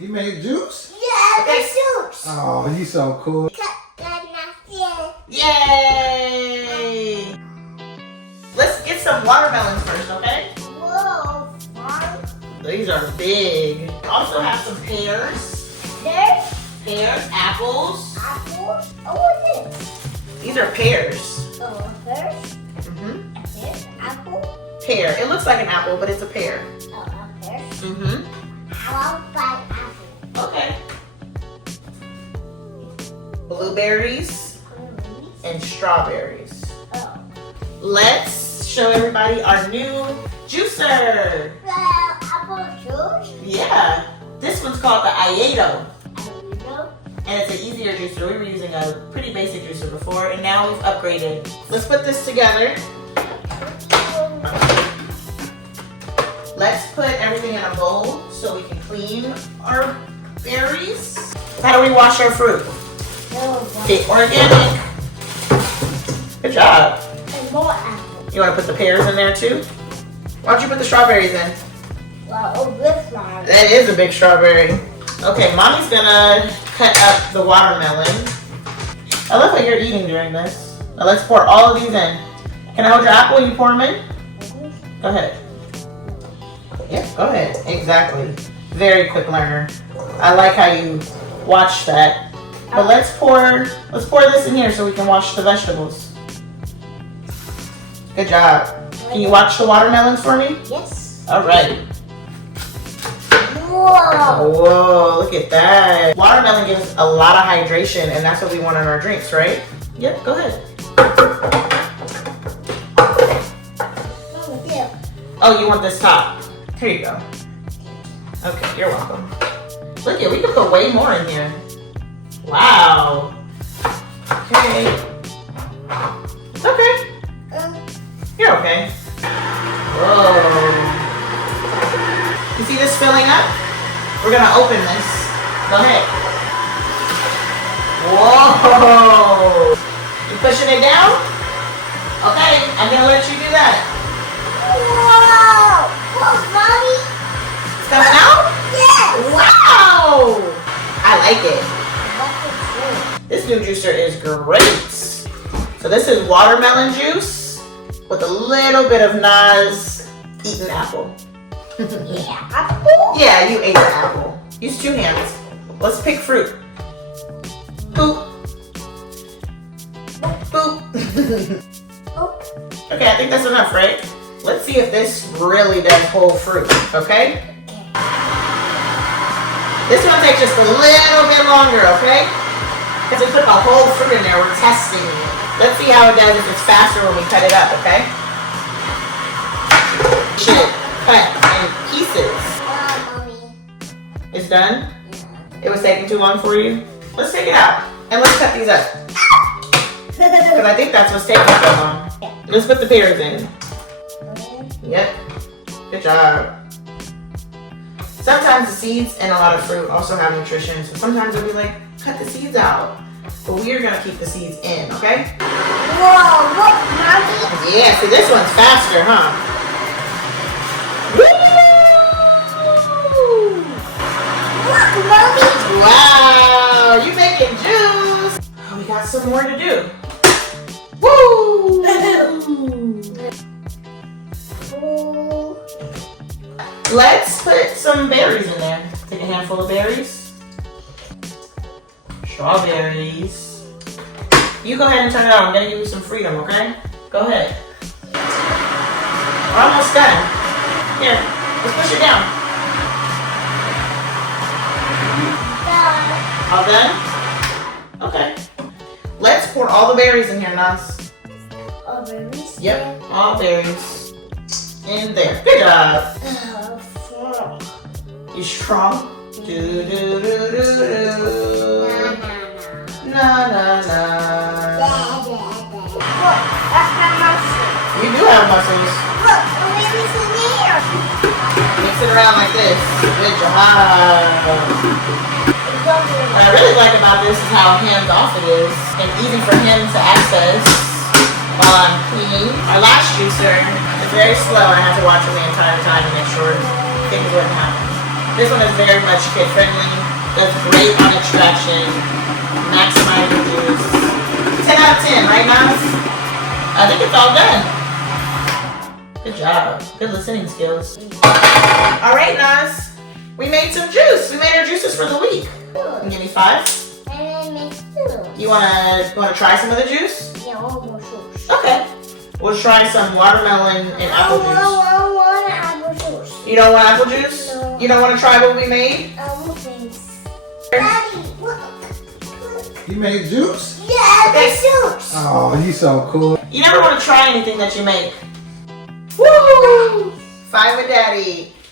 You made juice? Yeah, okay. Juice. Oh, you so cool. Yay! Let's get some watermelons first, okay? Whoa, fun. These are big. Also have some pears. Pears? Pears, apples. Apples? Oh, what is this? These are pears. Oh, pears? Mm-hmm. Pears? Apple? Pear. It looks like an apple, but it's a pear. Oh, a pear? Mm-hmm. How about apple? Okay. Blueberries and strawberries. Oh. Let's show everybody our new juicer. Apple juice? Yeah. This one's called the Aeitto. Aeitto? And it's an easier juicer. We were using a pretty basic juicer before, and now we've upgraded. Let's put this together. Let's put everything in a bowl so we can clean our berries. How do we wash our fruit? Okay, organic. Good job. And more apples. You want to put the pears in there too? Why don't you put the strawberries in? Well, this one. That is a big strawberry. Okay, mommy's gonna cut up the watermelon. I love what you're eating during this. Now let's pour all of these in. Can I hold your apple and you pour them in? Go ahead. Yeah, go ahead. Exactly. Very quick learner. I like how you watch that. But let's pour this in here so we can wash the vegetables. Good job. Can you watch the watermelons for me? Yes. All right. Whoa. Whoa, look at that. Watermelon gives a lot of hydration, and that's what we want in our drinks, right? Yep, go ahead. Oh, you want this top? Here you go. Okay, you're welcome. Look at, we can put way more in here. Wow. Okay. It's okay. You're okay. Whoa. You see this filling up? We're gonna open this. Go ahead. Whoa. You pushing it down? Okay, I'm gonna let you do that. Whoa. Whoa, Mommy. It's coming out? Yes. Wow. I like it. This new juicer is great. So this is watermelon juice with a little bit of Nas eaten apple. Yeah, apple? Yeah, you ate the apple. Use 2 hands. Let's pick fruit. Boop. Boop. Okay, I think that's enough, right? Let's see if this really does whole fruit, okay? This one takes just a little bit longer, okay? Because we put the whole fruit in there, we're testing it. Let's see how it does if it's faster when we cut it up, okay? Should cut in pieces. Mommy. It's done? It was taking too long for you? Let's take it out and let's cut these up. Because I think that's what's taking so long. Let's put the pears in. Yep. Good job. Sometimes the seeds and a lot of fruit also have nutrition, so sometimes they'll be like, cut the seeds out. But we are gonna keep the seeds in, okay? Whoa, look, Mommy. Yeah, see this one's faster, huh? Woo! Look, Mommy. Wow, you making juice. Oh, we got some more to do. Woo! Let's put some berries in there. Take a handful of berries. Strawberries. You go ahead and turn it on. I'm gonna give you some freedom, okay? Go ahead. We're almost done. Here, let's push it down. All done? Okay. Let's pour all the berries in here, Nas. All berries? Yep, all berries. In there. Good job. You strong? Do do do do do. Na na na. Look, that's my muscle. You do have muscles. Look, the baby's in here. Mix it around like this. Good job. What I really like about this is how hands-off it is and easy for him to access while I'm cleaning. Our last juicer is very slow. I have to watch him the entire time to make sure things wouldn't happen. This one is very much kid friendly. Does great on extraction. Maximizing juice. 10 out of 10, right, Nas? I think it's all done. Good job. Good listening skills. All right, Nas. We made some juice. We made our juices for the week. And give me 5. And then make two. You wanna try some of the juice? Yeah, almost juice. Okay. We'll try some watermelon and apple juice. I want apple juice. You don't want apple juice? No. You don't want to try what we made? Thanks. Daddy, what? You made juice? Yeah, Okay. the juice. Oh, you so cool. You never want to try anything that you make. Woo! Fine with Daddy.